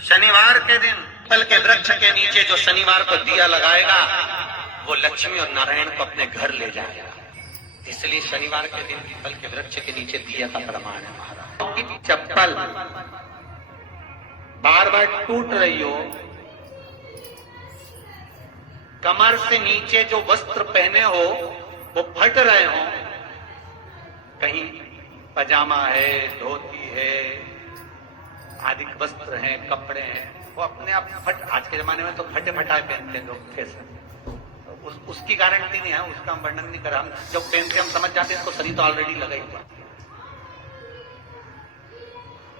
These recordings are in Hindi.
शनिवार के दिन पीपल के वृक्ष के नीचे जो शनिवार को दिया लगाएगा वो लक्ष्मी और नारायण को अपने घर ले जाएगा। इसलिए शनिवार के दिन पीपल के वृक्ष के नीचे दिया का प्रमाण है महाराज। चप्पल बार बार टूट रही हो, कमर से नीचे जो वस्त्र पहने हो वो फट रहे हो, कहीं पजामा है, धोती है, आदि वस्त्र हैं, कपड़े हैं, वो अपने आप फट, आज के जमाने में तो फटे फटाए पहनते हैं लोग फैशन, उसकी गारंटी नहीं है, उसका हम वर्णन नहीं करा। हम जब पहनते हम समझ जाते हैं इसको शनि तो ऑलरेडी लगा ही हुआ।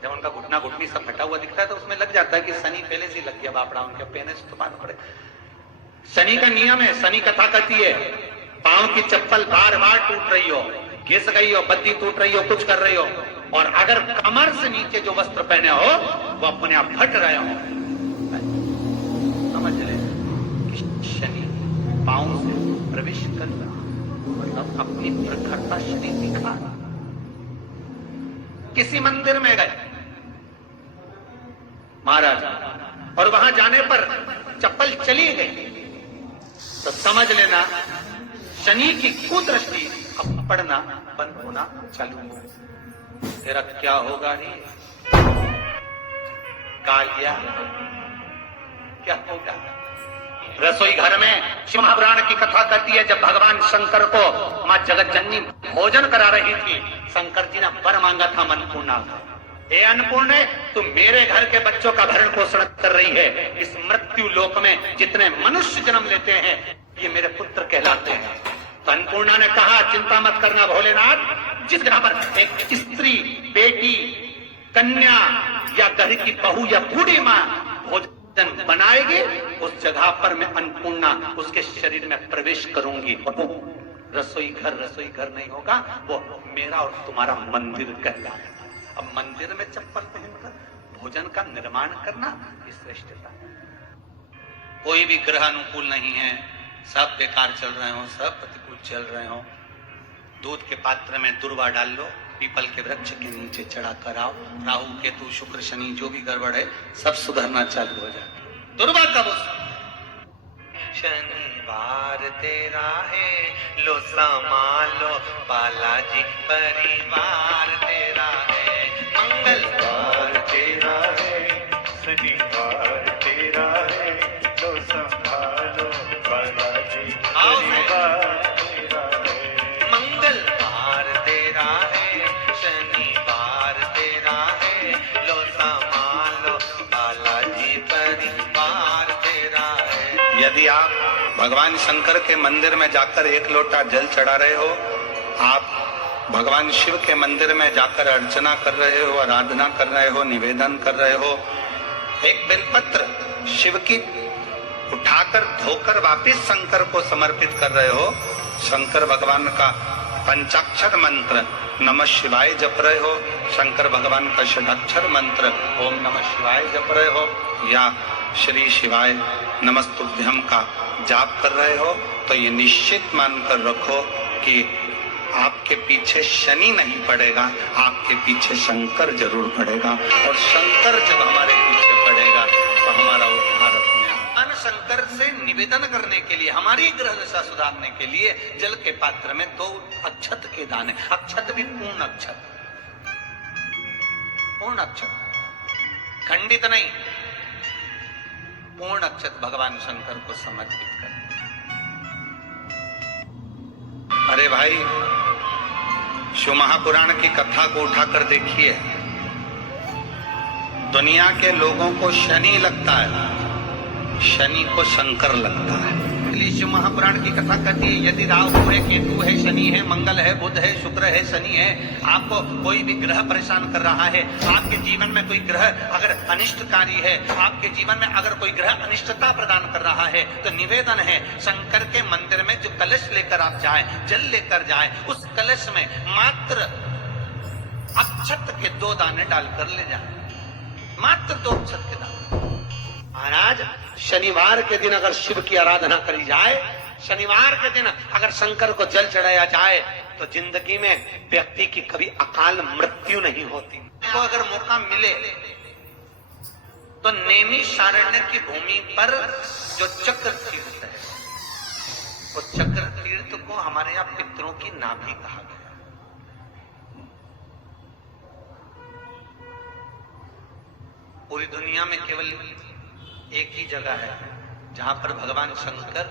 जब उनका घुटना घुटनी सब फटा हुआ दिखता है तो उसमें लग जाता है कि शनि पहले से लग गया बापड़ा, उनके पहने से तो बात पड़े। शनि का नियम है, शनि कथा कहती है पांव की चप्पल बार बार टूट रही हो, घिस गई हो, बत्ती टूट रही हो, कुछ कर रही हो, और अगर कमर से नीचे जो वस्त्र पहने हो वो अपने आप फट रहे हो, समझ ले शनि पांव से प्रवेश कर रहा, मतलब अपनी प्रखरता शनि दिखा। किसी मंदिर में गए महाराज और वहां जाने पर चप्पल चली गई तो समझ लेना शनि की कुदृष्टि अब पड़ना बंद होना चालू हो। तेरा क्या होगा नहीं कालिया, क्या होगा। रसोई घर में शिव महापुराण की कथा कहती है जब भगवान शंकर को मां जगत जननी भोजन करा रही थी, शंकर जी ने वर मांगा था अन्नपूर्णा। हे अन्नपूर्णे, तू मेरे घर के बच्चों का भरण पोषण कर रही है, इस मृत्यु लोक में जितने मनुष्य जन्म लेते हैं ये मेरे पुत्र कहलाते हैं। तो अन्नपूर्णा ने कहा चिंता मत करना भोलेनाथ, जिस जगह पर एक स्त्री, बेटी, कन्या या घर की बहू या बूढ़ी मां भोजन बनाएगी उस जगह पर मैं अन्नपूर्णा उसके शरीर में प्रवेश करूंगी। रसोई घर नहीं होगा, वो मेरा और तुम्हारा मंदिर कहलाएगा। अब मंदिर में चप्पल पहनकर भोजन का निर्माण करना ये श्रेष्ठता है। कोई भी ग्रह अनुकूल नहीं है, सब बेकार चल रहे हो, सब प्रतिकूल चल रहे हो, दूध के पात्र में दुर्वा डाल लो, पीपल के वृक्ष के नीचे चढ़ा कर आओ, राहु केतु शुक्र शनि जो भी गड़बड़ है सब सुधरना चालू हो जाए। दुर्वा कब? शनिवार तेरा है लो संभालो, बालाजी परिवार तेरा है, मंगलवार तेरा है, शनिवार तेरा है लो संभालो, बालाजी परिवार तेरा है, मंगलवार तेरा है, शनिवार तेरा है, लो संभालो, बालाजी परिवार तेरा है। यदि आप भगवान शंकर के मंदिर में जाकर एक लोटा जल चढ़ा रहे हो, आप भगवान शिव के मंदिर में जाकर अर्चना कर रहे हो, आराधना कर रहे हो, निवेदन कर रहे हो, एक बेलपत्र शिव की उठाकर धोकर वापिस शंकर को समर्पित कर रहे हो, शंकर भगवान का पंचाक्षर मंत्र नमः शिवाय जप रहे हो, शंकर भगवान का षडाक्षर मंत्र ओम नमः शिवाय जप रहे हो, या श्री शिवाय नमस्तुभ्यम का जाप कर रहे हो, तो ये निश्चित मानकर रखो कि आपके पीछे शनि नहीं पड़ेगा, आपके पीछे शंकर जरूर पड़ेगा, और शंकर जब हमारे पीछे पड़ेगा तो हमारा उद्धार अपने आप। शंकर से निवेदन करने के लिए, हमारी ग्रह दशा सुधारने के लिए जल के पात्र में 2 अक्षत के दाने, अक्षत भी पूर्ण अक्षत, पूर्ण अक्षत, खंडित नहीं, पूर्ण अक्षत भगवान शंकर को समर्पित कर। अरे भाई, शिव महापुराण की कथा को उठाकर देखिए, दुनिया के लोगों को शनि लगता है, शनि को शंकर लगता है। इसलिए शिव महापुराण की कथा कहती है यदि राहु है, केतु है, शनि है, मंगल है, बुध है, शुक्र है, शनि है, आपको कोई भी ग्रह परेशान कर रहा है, आपके जीवन में कोई ग्रह अगर अनिष्टकारी है, आपके जीवन में अगर कोई ग्रह अनिष्टता प्रदान कर रहा है, तो निवेदन है शंकर के मंदिर में जो कलश लेकर आप जाएं, जल लेकर जाएं, उस कलश में मात्र अक्षत के 2 दाने डालकर ले जाएं, मात्र 2 अक्षत के दाने। महाराज, शनिवार के दिन अगर शिव की आराधना करी जाए, शनिवार के दिन अगर शंकर को जल चढ़ाया जाए, तो जिंदगी में व्यक्ति की कभी अकाल मृत्यु नहीं होती। तो अगर मौका मिले तो नैमिषारण्य की भूमि पर जो चक्र तीर्थ है, वो चक्र तीर्थ को हमारे यहां पितरों की नाभि कहा गया। पूरी दुनिया में केवल एक ही जगह है जहां पर भगवान शंकर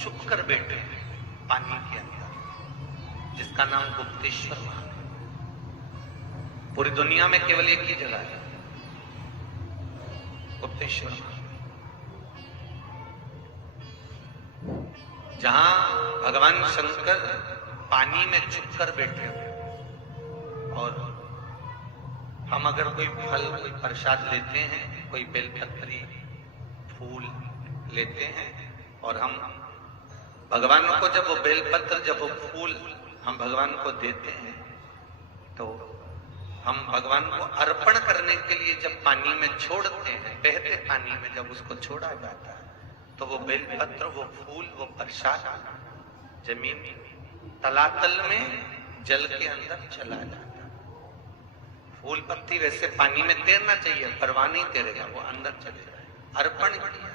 छुपकर बैठे हैं पानी के अंदर, जिसका नाम गुप्तेश्वर महादेव। पूरी दुनिया में केवल एक ही जगह है, गुप्तेश्वर महादेव, जहां भगवान शंकर पानी में छुपकर बैठे हुए। और हम अगर कोई फल, कोई प्रसाद लेते हैं, कोई बेलपत्री फूल लेते हैं, और हम भगवान को जब वो बेलपत्र, जब वो फूल हम भगवान को देते हैं, तो हम भगवान को अर्पण करने के लिए जब पानी में छोड़ते हैं, बहते पानी में जब उसको छोड़ा जाता है, तो वो बेलपत्र, वो फूल, वो प्रसाद जमीन तलातल में जल के अंदर चला जाता है। फूल पत्ती वैसे पानी में तैरना चाहिए, परवाह नहीं तैरेगा, वो अंदर चले जाए, अर्पण किया।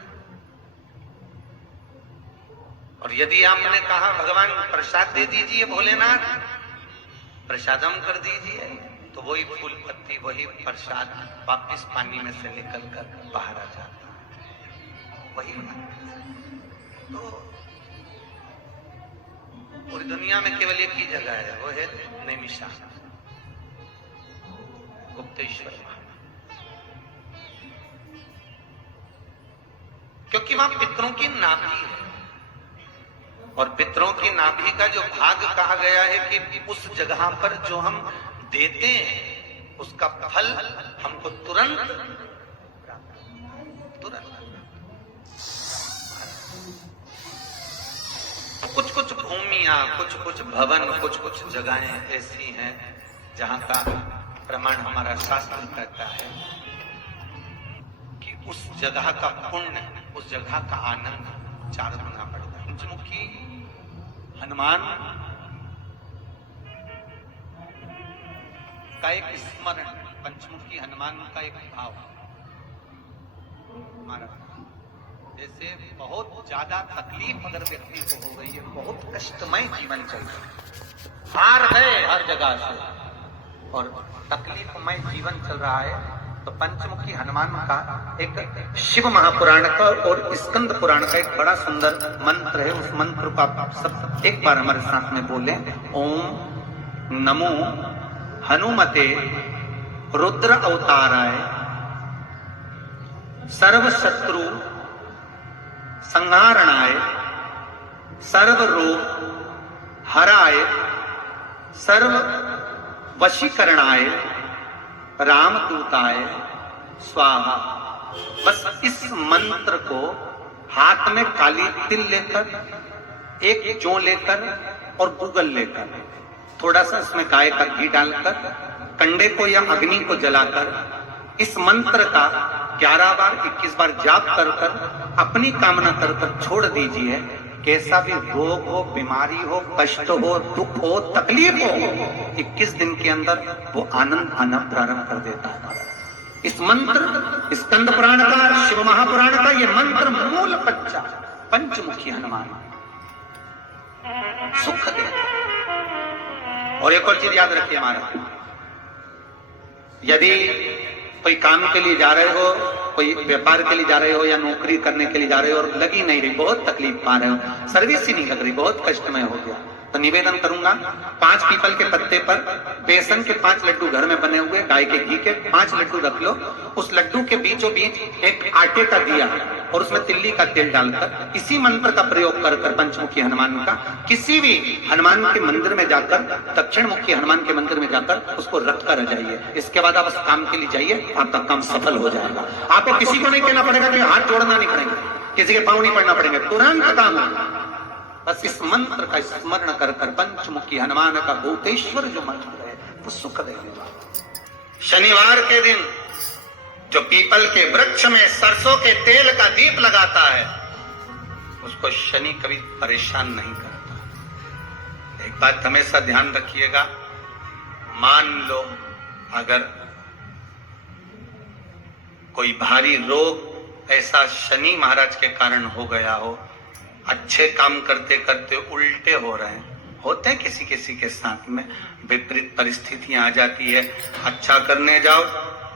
और यदि आपने कहा भगवान प्रसाद दे दीजिए, भोलेनाथ प्रसादम कर दीजिए, तो वही फूल पत्ती, वही प्रसाद वापिस पानी में से निकलकर बाहर आ जाता है, वही। तो पूरी दुनिया में केवल एक ही जगह है, वो है नैमिषारण्य, गुप्तेश्वर महादेव, क्योंकि वहां पितरों की नाभि है। और पितरों की नाभि का जो भाग कहा गया है कि उस जगह पर जो हम देते हैं, उसका फल हमको तुरंत कुछ कुछ भूमियां, कुछ कुछ भवन, कुछ कुछ जगहें ऐसी हैं जहां का प्रमाण हमारा शास्त्र कहता है कि उस जगह का पुण्य, उस जगह का आनंद 4 गुना बढ़ता है। पंचमुखी हनुमान का एक स्मरण, पंचमुखी हनुमान का एक भाव हमारा, जैसे बहुत ज्यादा तकलीफ अगर व्यक्ति को हो गई है, बहुत कष्टमय जीवन चल रहा है, हार है हर जगह से और तकलीफमय जीवन चल रहा है, तो पंचमुखी हनुमान का एक शिव महापुराण का और स्कंद पुराण का एक बड़ा सुंदर मंत्र है। उस मंत्र को आप सब एक बार हमारे साथ में बोले। ओम नमो हनुमते रुद्र अवताराय सर्व शत्रु संहारणाय सर्व रोग हराय सर्व वशीकरणाय रामदूताय स्वाहा। बस इस मंत्र को हाथ में काली तिल लेकर, एक जौ लेकर और गूगल लेकर, थोड़ा सा इसमें गाय का घी डालकर, कंडे को या अग्नि को जलाकर इस मंत्र का 11 बार 21 बार जाप कर अपनी कामना कर छोड़ दीजिए। कैसा भी रोग हो, बीमारी हो, कष्ट हो, दुख हो, तकलीफ हो, 21 दिन के अंदर वो आनंद आना प्रारंभ कर देता है। इस मंत्र, स्कंद पुराण का, शिव महापुराण का ये मंत्र मूल बच्चा पंचमुखी हनुमान सुख देता। और एक और चीज याद रखिए हमारा, यदि कोई काम के लिए जा रहे हो, कोई व्यापार के लिए जा रहे हो या नौकरी करने के लिए जा रहे हो और लगी नहीं रही, बहुत तकलीफ पा रहे हो, सर्विस ही नहीं लग रही, बहुत कष्टमय हो गया, तो निवेदन करूंगा 5 पीपल के पत्ते पर बेसन के 5 लड्डू घर में बने हुए, गाय के घी के 5 लड्डू रख लो। उस लड्डू के बीचों बीच एक आटे का दिया और उसमें तिल्ली का तेल डालकर इसी मंत्र का प्रयोग कर पंचमुखी हनुमान का किसी भी हनुमान के मंदिर में जाकर, दक्षिण मुखी हनुमान के मंदिर में जाकर उसको रख कर जाइए। इसके बाद आप उस काम के लिए जाइए, आपका काम सफल हो जाएगा। आपको किसी को नहीं कहना पड़ेगा कि हाथ जोड़ना नहीं पड़ेगा, किसी के पांव नहीं पड़ना पड़ेगा, तुरंत काम होगा। बस इस मंत्र का स्मरण कर पंचमुखी हनुमान का भूतेश्वर जो मंत्र है वो सुख देगा। शनिवार के दिन जो पीपल के वृक्ष में सरसों के तेल का दीप लगाता है, उसको शनि कभी परेशान नहीं करता। एक बात हमेशा ध्यान रखिएगा, मान लो अगर कोई भारी रोग ऐसा शनि महाराज के कारण हो गया हो, अच्छे काम करते करते उल्टे हो रहे हैं, होते हैं किसी किसी के साथ में, विपरीत परिस्थितियां आ जाती है, अच्छा करने जाओ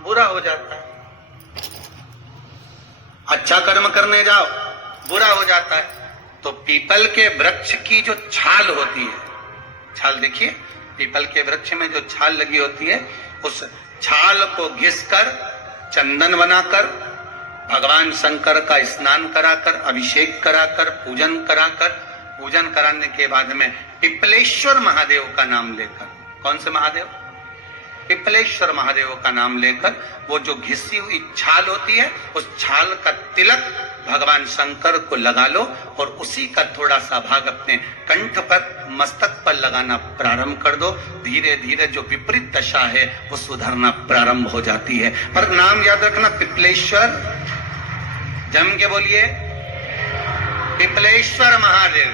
बुरा हो जाता है, अच्छा कर्म करने जाओ बुरा हो जाता है। तो पीपल के वृक्ष की जो छाल होती है, छाल देखिए, पीपल के वृक्ष में जो छाल लगी होती है, उस छाल को घिसकर चंदन बनाकर भगवान शंकर का स्नान कराकर, अभिषेक कराकर, पूजन कराने के बाद में पिपलेश्वर महादेव का नाम लेकर, कौन से महादेव? पिपलेश्वर महादेव का नाम लेकर वो जो घिसी हुई छाल होती है, उस छाल का तिलक भगवान शंकर को लगा लो और उसी का थोड़ा सा भाग अपने कंठ पर, मस्तक पर लगाना प्रारंभ कर दो। धीरे धीरे जो विपरीत दशा है वो सुधरना प्रारंभ हो जाती है। पर नाम याद रखना, पिपलेश्वर, जम के बोलिए, पिपलेश्वर महादेव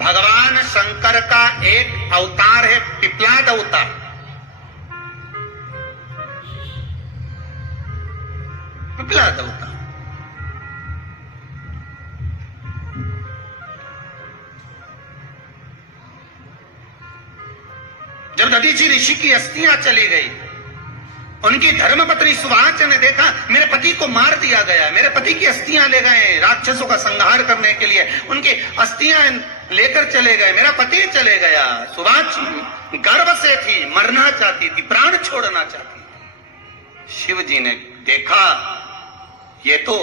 भगवान शंकर का एक अवतार है, पिपलाद अवतार। पिपलाद अवतार जब दधीचि ऋषि की अस्थियां चली गई, उनकी धर्मपत्नी सुवाच ने देखा मेरे पति को मार दिया गया, मेरे पति की अस्थियां ले गए राक्षसों का संहार करने के लिए, उनकी अस्थियां लेकर चले गए, मेरा पति चले गया। सुवाच गर्भ से थी, मरना चाहती थी, प्राण छोड़ना चाहती थी। शिव जी ने देखा ये तो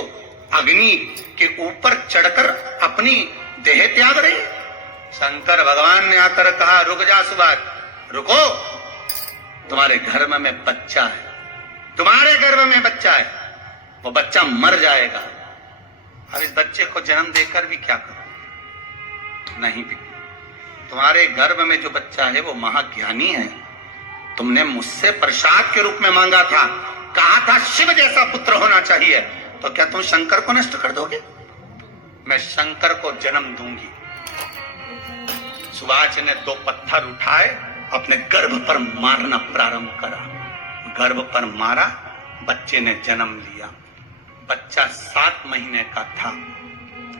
अग्नि के ऊपर चढ़कर अपनी देह त्याग रही। शंकर भगवान ने आकर कहा रुक जा सुवाच, रुको, तुम्हारे गर्भ में बच्चा है, तुम्हारे गर्भ में बच्चा है, वो बच्चा मर जाएगा। अब इस बच्चे को जन्म देकर भी क्या करो? नहीं भी, तुम्हारे गर्भ में जो बच्चा है वो महाज्ञानी है, तुमने मुझसे प्रसाद के रूप में मांगा था, कहा था शिव जैसा पुत्र होना चाहिए, तो क्या तुम शंकर को नष्ट कर दोगे? मैं शंकर को जन्म दूंगी। सुवाच ने 2 पत्थर उठाए, अपने गर्भ पर मारना प्रारंभ करा, गर्भ पर मारा, बच्चे ने जन्म लिया। बच्चा 7 महीने का था।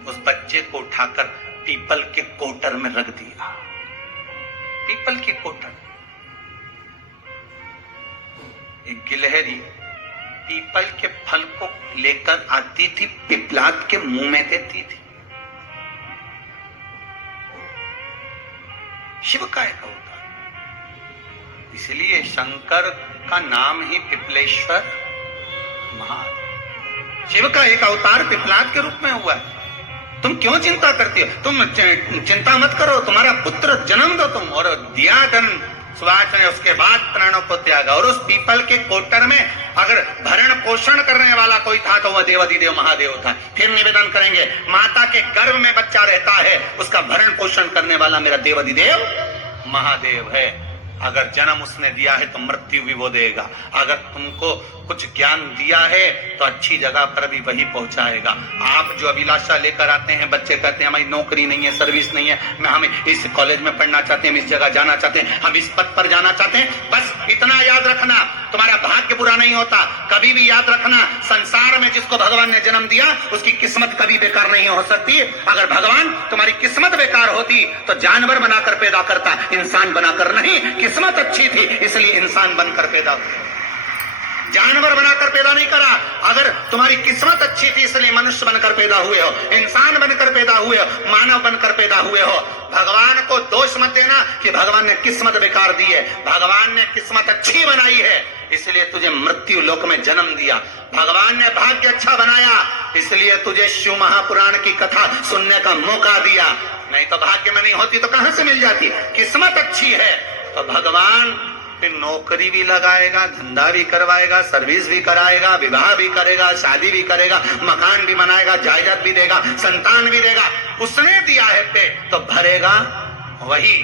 उस बच्चे को उठाकर पीपल के कोटर में रख दिया। पीपल के कोटर, एक गिलहरी पीपल के फल को लेकर आती थी, पिपलाद के मुंह में देती थी। शिव का एक अवतार, इसलिए शंकर का नाम ही पिपलेश्वर महादेव। शिव का एक अवतार पिपलाद के रूप में हुआ है। तुम क्यों चिंता करती हो? तुम चिंता मत करो, तुम्हारा पुत्र जन्म दो तुम। और दिया जन्म सुवाच ने, उसके बाद प्राणों को त्यागा। और उस पीपल के कोटर में अगर भरण पोषण करने वाला कोई था तो वह देवाधिदेव महादेव था। फिर निवेदन करेंगे, माता के गर्भ में बच्चा रहता है, उसका भरण पोषण करने वाला मेरा देवाधिदेव महादेव है। अगर जन्म उसने दिया है तो मृत्यु भी वो देगा। अगर तुमको कुछ ज्ञान दिया है तो अच्छी जगह पर भी वही पहुंचाएगा। आप जो अभिलाषा लेकर आते हैं, बच्चे कहते हैं हमारी नौकरी नहीं है, सर्विस नहीं है, हम इस कॉलेज में पढ़ना चाहते हैं, हम इस जगह जाना चाहते हैं, हम इस पद पर जाना चाहते हैं, बस इतना याद रखना, तुम्हारा भाग्य बुरा नहीं होता। कभी भी याद रखना, संसार में जिसको भगवान ने जन्म दिया उसकी किस्मत कभी बेकार नहीं हो सकती। अगर भगवान तुम्हारी किस्मत बेकार होती तो जानवर बनाकर पैदा करता, इंसान बनाकर नहीं। किस्मत अच्छी थी इसलिए इंसान बनकर पैदा, जानवर बनाकर पैदा नहीं करा। अगर तुम्हारी किस्मत अच्छी थी इसलिए मनुष्य बनकर पैदा हुए हो, इंसान बनकर पैदा हुए हो, मानव बनकर पैदा हुए हो। भगवान को दोष मत देना कि भगवान ने किस्मत बेकार दी है। भगवान ने किस्मत अच्छी बनाई है इसलिए तुझे मृत्यु लोक में जन्म दिया। भगवान ने भाग्य अच्छा बनाया इसलिए तुझे शिव महापुराण की कथा सुनने का मौका दिया। नहीं तो भाग्य में नहीं होती तो कहां से मिल जाती? किस्मत अच्छी है तो भगवान फिर नौकरी भी लगाएगा, धंधा भी करवाएगा, सर्विस भी कराएगा, विवाह भी करेगा, शादी भी करेगा, मकान भी बनाएगा, जायदाद भी देगा, संतान भी देगा। उसने दिया है पेट तो भरेगा वही।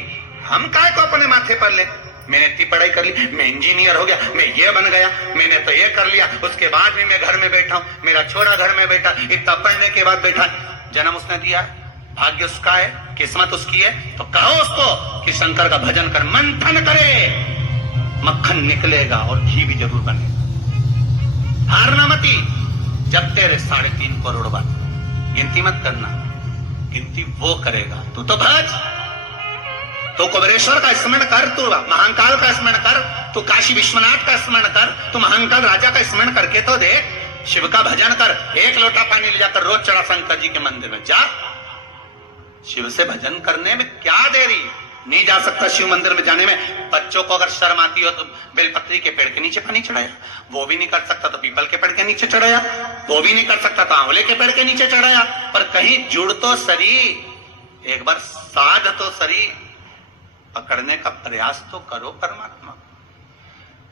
हम काय को अपने माथे पर ले? मैंने इतनी पढ़ाई कर ली, मैं इंजीनियर हो गया, मैं ये बन गया, मैंने तो ये कर लिया, उसके बाद भी मैं घर में बैठा हूं, मेरा छोरा घर में बैठा, इतना पढ़ने के बाद बैठा। जन्म उसने दिया, भाग्य उसका है, किस्मत उसकी है, तो कहो उसको कि शंकर का भजन कर, मंथन करे, मक्खन निकलेगा और घी भी जरूर बनेगा। हारना मती। जब तेरे 3.5 करोड़ बार गिनती मत करना, गिनती वो करेगा। तू तो भज, तो कुबेरेश्वर का स्मरण कर, तू महाकाल का स्मरण कर, तू काशी विश्वनाथ का स्मरण कर, तू महाकाल राजा का स्मरण करके तो देख। शिव का भजन कर, 1 लोटा पानी ले जाकर रोज चढ़ा शंकर जी के मंदिर में जा। शिव से भजन करने में क्या देरी, नहीं जा सकता शिव मंदिर में जाने में। बच्चों को अगर शर्म आती हो तो बेलपत्री के पेड़ के नीचे पानी चढ़ाया, वो भी नहीं कर सकता तो पीपल के पेड़ के नीचे चढ़ाया, वो भी नहीं कर सकता तो आंवले के पेड़ के नीचे चढ़ाया। पर कहीं जुड़ तो सरी, एक बार साध तो सरी, पकड़ने का प्रयास तो करो परमात्मा।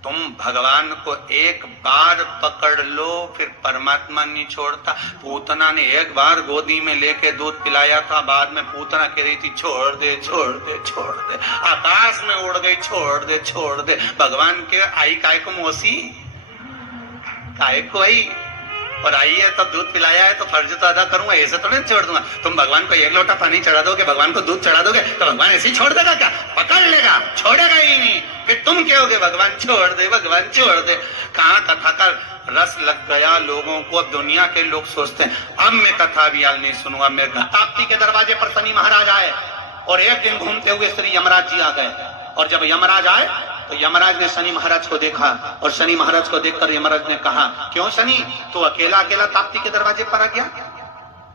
तुम भगवान को एक बार पकड़ लो, फिर परमात्मा नहीं छोड़ता। पूतना ने एक बार गोदी में लेके दूध पिलाया था, बाद में पूतना कह रही थी छोड़ दे छोड़ दे छोड़ दे, आकाश में उड़ गई, छोड़ दे छोड़ दे। भगवान के आई काय को मोसी, काय को आई, और आई है तो दूध पिलाया है तो फर्ज तो अदा करूंगा, ऐसे तो नहीं छोड़ दूंगा। तुम भगवान को 1 लोटा पानी चढ़ा दोगे, भगवान को दूध चढ़ा दोगे तो भगवान ऐसे ही छोड़ देगा क्या? पकड़ लेगा, छोड़ेगा ही नहीं। फिर तुम कहोगे भगवान छोड़ दे, भगवान छोड़ दे। कहाँ कथा का रस लग गया लोगों को। अब दुनिया के लोग सोचते हैं अब मैं कथा भी आज नहीं सुनूंगा। मेरे ताप्ती के दरवाजे पर शनि महाराज आए और एक दिन घूमते हुए श्री यमराज जी आ गए। और जब यमराज आए तो यमराज ने शनि महाराज को देखा, और शनि महाराज को देखकर यमराज ने कहा, क्यों शनि, तू अकेला अकेला ताप्ती के दरवाजे पर आ गया,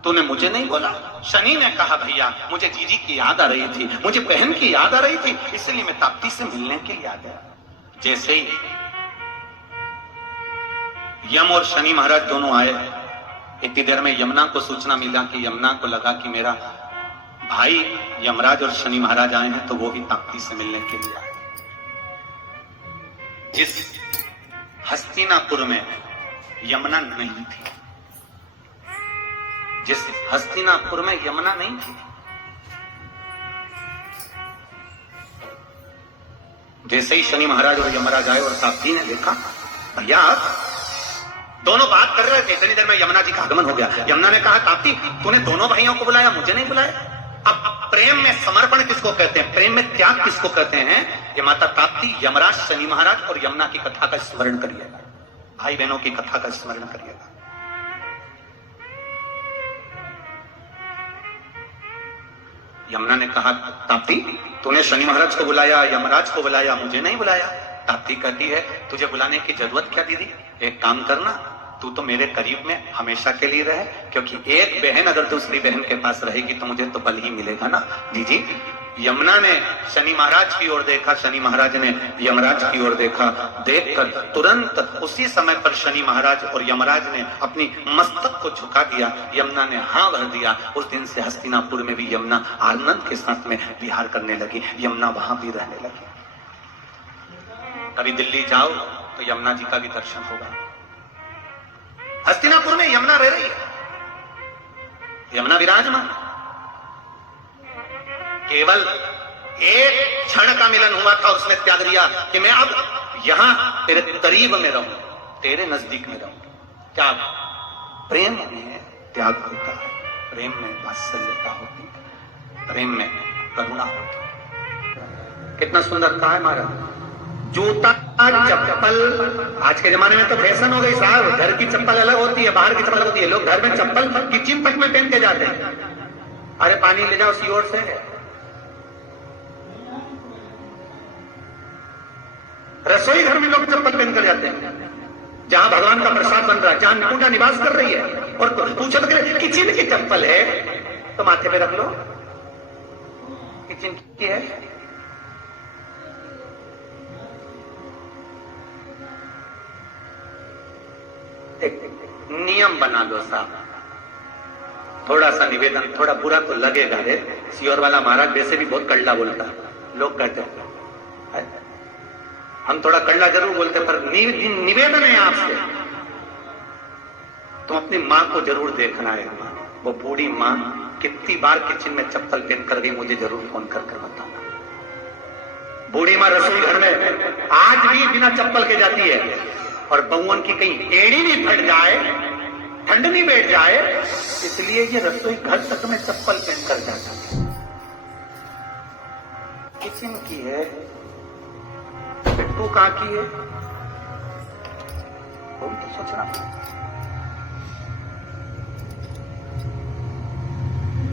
तूने मुझे नहीं बोला? शनि ने कहा, भैया मुझे जीजी की याद आ रही थी, मुझे बहन की याद आ रही थी, इसलिए मैं ताप्ती से मिलने के लिए आ गया। जैसे ही यम और शनि महाराज दोनों आए, इतनी देर में यमुना को सूचना मिला कि यमुना को लगा कि मेरा भाई यमराज और शनि महाराज आए हैं, तो वो भी ताप्ती से मिलने के लिए आए। जिस हस्तिनापुर में यमुना नहीं थी, जिस हस्तिनापुर में यमुना नहीं थी, जैसे ही शनि महाराज और यमराज आए और ताप्ती ने देखा, भैया दोनों बात कर रहे थे, इतनी देर में यमुना जी का आगमन हो गया। यमुना ने कहा, ताप्ती तूने दोनों भाइयों को बुलाया, मुझे नहीं बुलाया। अब प्रेम में समर्पण किसको कहते हैं, प्रेम में त्याग किसको कहते हैं? ये माता ताप्ती यमराज, शनि महाराज और यमुना की कथा का स्मरण करिएगा, भाई बहनों की कथा का स्मरण करिएगा। यमुना ने कहा, ताप्ती तूने शनि महाराज को बुलाया, यमराज को बुलाया, मुझे नहीं बुलाया। ताप्ती कहती है, तुझे बुलाने की जरूरत क्या दीदी, एक काम करना, तू तो मेरे करीब में हमेशा के लिए रहे, क्योंकि एक बहन अगर दूसरी बहन के पास रहेगी तो मुझे तो बल ही मिलेगा ना। दीदी यमुना ने शनि महाराज की ओर देखा, शनि महाराज ने यमराज की ओर देखा, देखकर तुरंत उसी समय पर शनि महाराज और यमराज ने अपनी मस्तक को झुका दिया, यमुना ने हाँ भर दिया। उस दिन से हस्तिनापुर में भी यमुना आनंद के साथ में विहार करने लगी, यमुना वहां भी रहने लगी। कभी दिल्ली जाओ तो यमुना जी का भी दर्शन होगा। हस्तिनापुर में यमुना रह रही है, यमुना विराजमान। केवल एक क्षण का मिलन हुआ था, उसने त्याग दिया कि मैं अब यहां तेरे करीब में रहूं, तेरे नजदीक में रहूं। त्याग, प्रेम में त्याग होता है, प्रेम में वात्सल्यता होती है, प्रेम में करुणा होती है। कितना सुंदर कहा है महाराज। जूता चप्पल, आज के जमाने में तो फैशन हो गई साहब, घर की चप्पल अलग होती है, बाहर की चप्पल होती है। लोग घर में चप्पल किचन तक में पहन के जाते हैं। अरे पानी ले जाओ सीओर से। रसोई घर में लोग चप्पल पहन कर जाते हैं, जहां भगवान का प्रसाद बन रहा है, जहां निपुणा निवास कर रही है, और पूछो तो किचन की चप्पल है तो माथे पे रख लो, किचन की है। नियम बना लो साहब, थोड़ा सा निवेदन, थोड़ा बुरा तो लगेगा रे, सीओर वाला महाराज वैसे भी बहुत कड़ला बोलता है, लोग कहते हैं हम थोड़ा कड़ला जरूर बोलते, पर निवेदन है आपसे, तुम अपनी माँ को जरूर देखना है। वो बूढ़ी माँ कितनी बार किचन में चप्पल पहन कर गई, मुझे जरूर फोन कर बताना। बूढ़ी माँ रसोई घर में आज भी बिना चप्पल के जाती है, और बहुओं की कहीं एड़ी नहीं फट जाए, ठंड नहीं बैठ जाए, इसलिए ये रसोई घर तक में चप्पल पहन कर जाता है। किचन की है, पिट्टू कहां की है, वो भी तो सोचना पड़ेगा।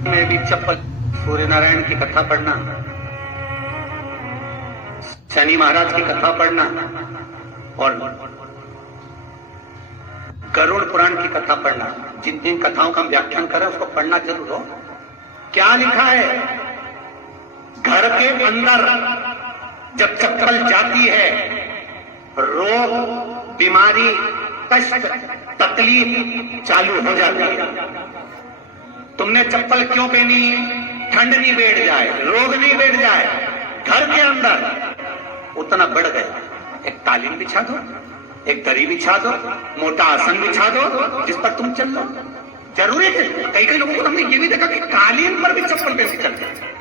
में भी चप्पल, सूर्य नारायण की कथा पढ़ना, शनि महाराज की कथा पढ़ना और गरुड़ पुराण की कथा पढ़ना, जिन जिन कथाओं का हम व्याख्यान करें उसको पढ़ना जरूर हो। क्या लिखा है? घर के अंदर जब चप्पल जाती है, रोग, बीमारी, कष्ट, तकलीफ चालू हो जाती है। तुमने चप्पल क्यों पहनी? ठंड नहीं बैठ जाए, रोग नहीं बैठ जाए। घर के अंदर उतना बढ़ गया, एक कालीन बिछा दो, एक दरी बिछा दो, मोटा आसन बिछा दो, जिस पर तुम चल लो। जरूरी है। कई कई लोगों को हमने ये भी देखा कि कालीन पर भी चप्पल पहन के चलते हैं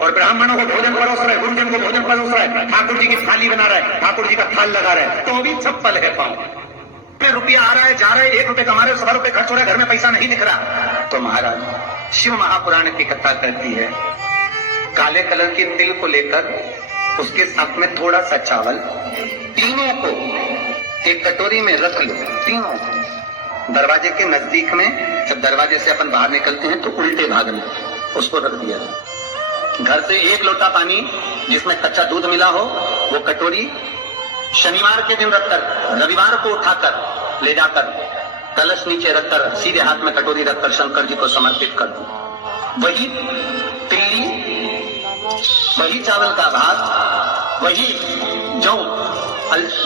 और ब्राह्मणों को भोजन परोस रहे, गुरुजन को भोजन परोस रहा है, ठाकुर जी की थाली बना रहा है, ठाकुर जी का थाल लगा रहा है, तो भी चप्पल है पांव में। रुपया आ रहा है, जा रहा है, 1 रुपए कमा रहे, 100 रुपए खर्च हो रहा है, घर में पैसा नहीं दिख रहा। तो महाराज शिव महापुराण की कथा कहती है, काले कलर के तिल को लेकर उसके साथ में थोड़ा सा चावल, तीनों को एक कटोरी में रख लो। तीनों दरवाजे के नजदीक में, जब दरवाजे से अपन बाहर निकलते हैं तो उल्टे भाग में उसको रख दिया जाए। घर से 1 लोटा पानी जिसमें कच्चा दूध मिला हो, वो कटोरी शनिवार के दिन रखकर रविवार को उठाकर ले जाकर कलश नीचे रखकर सीधे हाथ में कटोरी रखकर शंकर जी को समर्पित कर दो। वही तिल्ली, वही चावल का भात, वही जौ,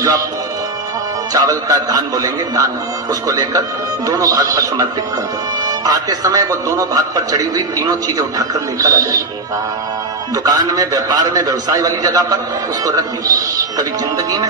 जो आप चावल का धान बोलेंगे, धान, उसको लेकर दोनों भाग पर समर्पित कर दो। आते समय वो दोनों भाग पर चढ़ी हुई तीनों चीजें उठाकर लेकर आ जाएगी। दुकान में, व्यापार में, व्यवसाय वाली जगह पर उसको रख दीजिए। कभी जिंदगी में